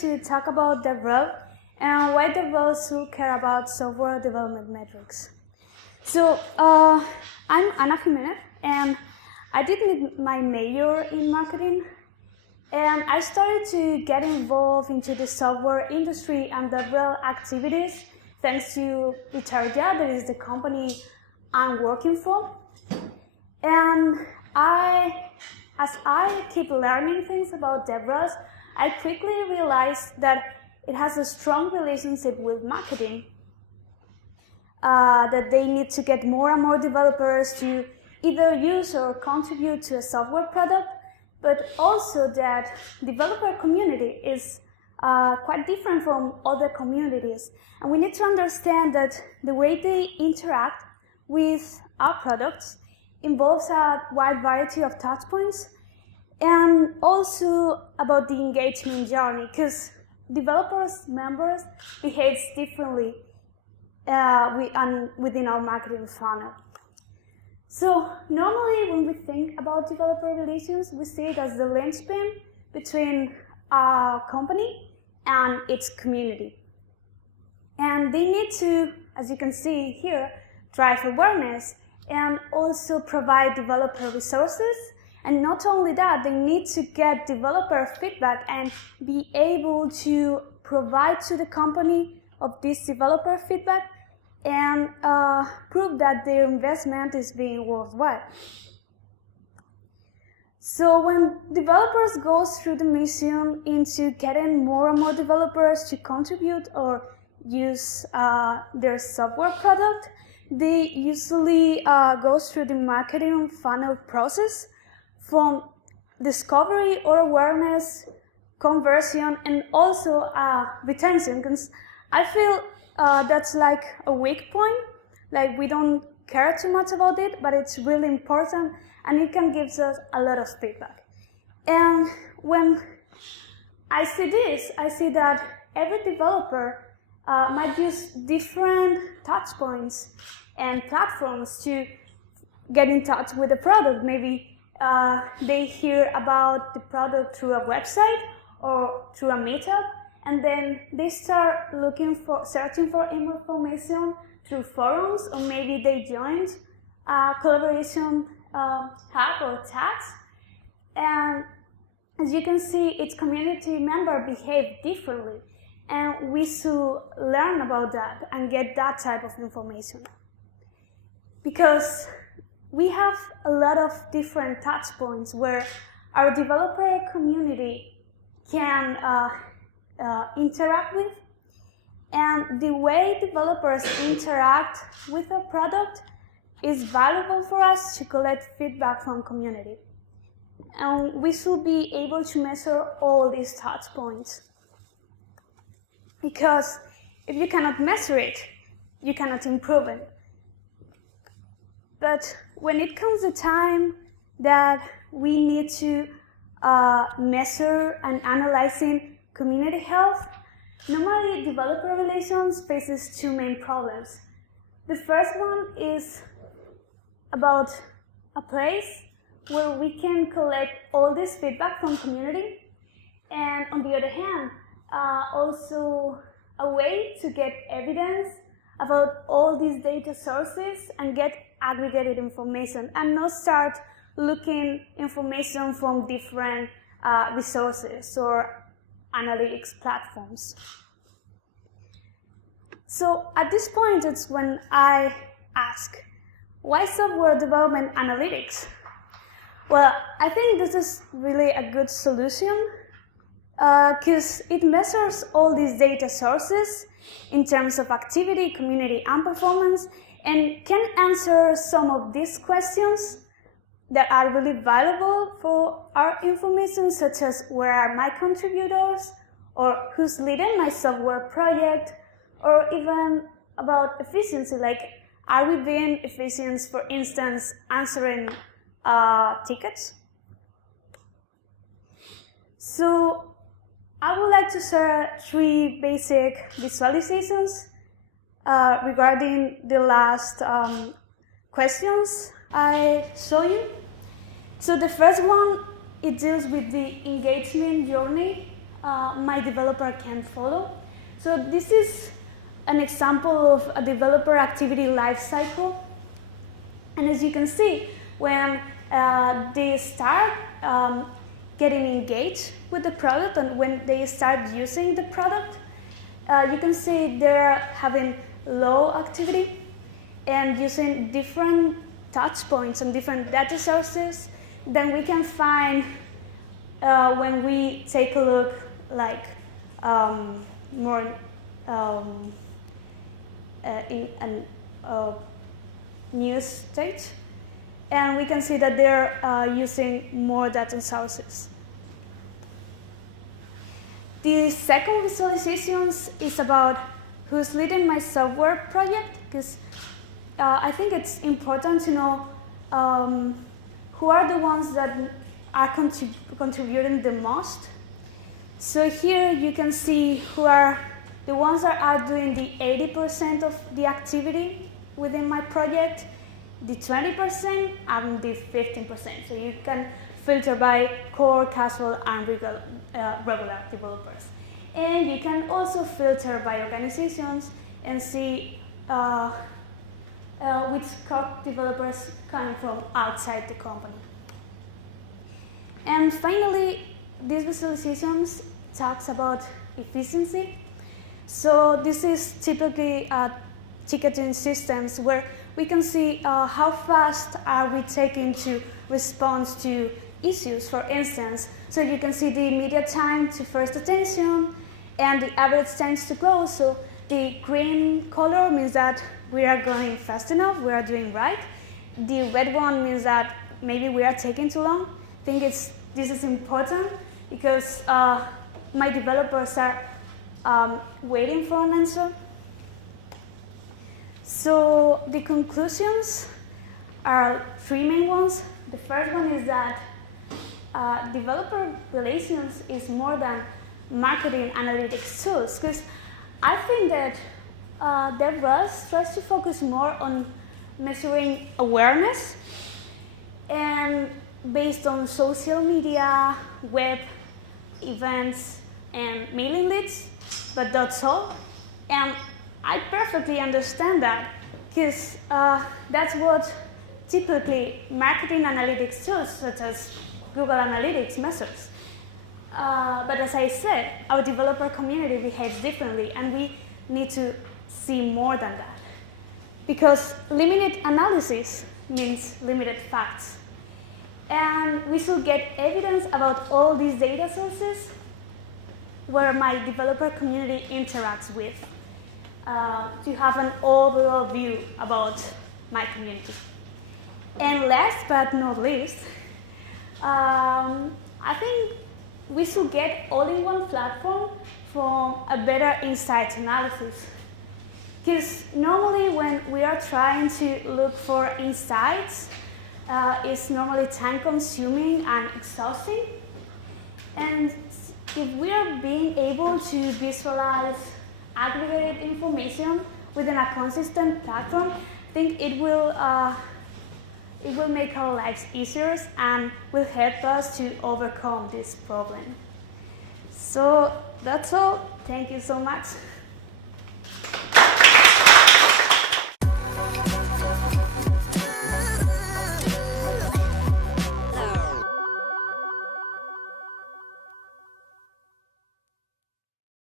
to talk about DevRel and why DevRel should care about software development metrics. So, I'm Ana Jiménez, and I did my major in marketing, and I started to get involved into the software industry and DevRel activities thanks to Bitergia, that is the company I'm working for. And as I keep learning things about DevRel, I quickly realized that it has a strong relationship with marketing, that they need to get more and more developers to either use or contribute to a software product, but also that developer community is quite different from other communities. And we need to understand that the way they interact with our products involves a wide variety of touchpoints, and also about the engagement journey, because developers, members behave differently within our marketing funnel. So normally when we think about developer relations, we see it as the linchpin between our company and its community. And they need to, as you can see here, drive awareness and also provide developer resources. And not only that, they need to get developer feedback and be able to provide to the company of this developer feedback and prove that their investment is being worthwhile. So when developers go through the mission into getting more and more developers to contribute or use their software product, they usually go through the marketing funnel process from discovery or awareness, conversion, and also retention. Because I feel that's like a weak point. Like we don't care too much about it, but it's really important, and it can give us a lot of feedback. And when I see this, I see that every developer might use different touch points and platforms to get in touch with the product. Maybe they hear about the product through a website or through a meetup, and then they start searching for information through forums, or maybe they joined a collaboration hub or tags. And as you can see, each community member behave differently, and we should learn about that and get that type of information. Because we have a lot of different touch points where our developer community can interact with, and the way developers interact with a product is valuable for us to collect feedback from community. And we should be able to measure all these touch points. Because if you cannot measure it, you cannot improve it. But when it comes to time that we need to measure and analyzing community health, normally developer relations faces two main problems. The first one is about a place where we can collect all this feedback from community, and on the other hand, also a way to get evidence about all these data sources and get aggregated information, and not start looking information from different resources or analytics platforms. So at this point, it's when I ask, why software development analytics? Well, I think this is really a good solution because it measures all these data sources in terms of activity, community, and performance, and can answer some of these questions that are really valuable for our information, such as where are my contributors, or who's leading my software project, or even about efficiency, like are we being efficient, for instance, answering tickets? So I would like to share 3 basic visualizations regarding the last questions I show you. So the first one, it deals with the engagement journey my developer can follow. So this is an example of a developer activity lifecycle. And as you can see, when they start getting engaged with the product and when they start using the product, you can see they're having low activity and using different touch points and different data sources than we can find when we take a look like more in a new state. And we can see that they're using more data sources. The second visualization is about who's leading my software project, because I think it's important to know who are the ones that are contributing the most. So here you can see who are the ones that are doing the 80% of the activity within my project, the 20%, and the 15%. So you can filter by core, casual, and regular developers. And you can also filter by organizations and see which core developers come from outside the company. And finally, these visualizations talks about efficiency. So this is typically ticketing systems where we can see how fast are we taking to respond to issues, for instance. So you can see the immediate time to first attention and the average time to close. So the green color means that we are going fast enough, we are doing right. The red one means that maybe we are taking too long. I think this is important because my developers are waiting for an answer. So the conclusions are three main ones. The first one is that developer relations is more than marketing analytics tools, because I think that DevRel tries to focus more on measuring awareness and based on social media, web, events, and mailing lists, but that's all. And I perfectly understand that, because that's what typically marketing analytics tools, such as Google Analytics, measures. But as I said, our developer community behaves differently, and we need to see more than that. Because limited analysis means limited facts. And we should get evidence about all these data sources where my developer community interacts with to have an overall view about my community. And last but not least, I think we should get all-in-one platform for a better insights analysis. Because normally when we are trying to look for insights, it's normally time-consuming and exhausting. And if we are being able to visualize aggregated information within a consistent platform, I think it will make our lives easier and will help us to overcome this problem. So that's all. Thank you so much.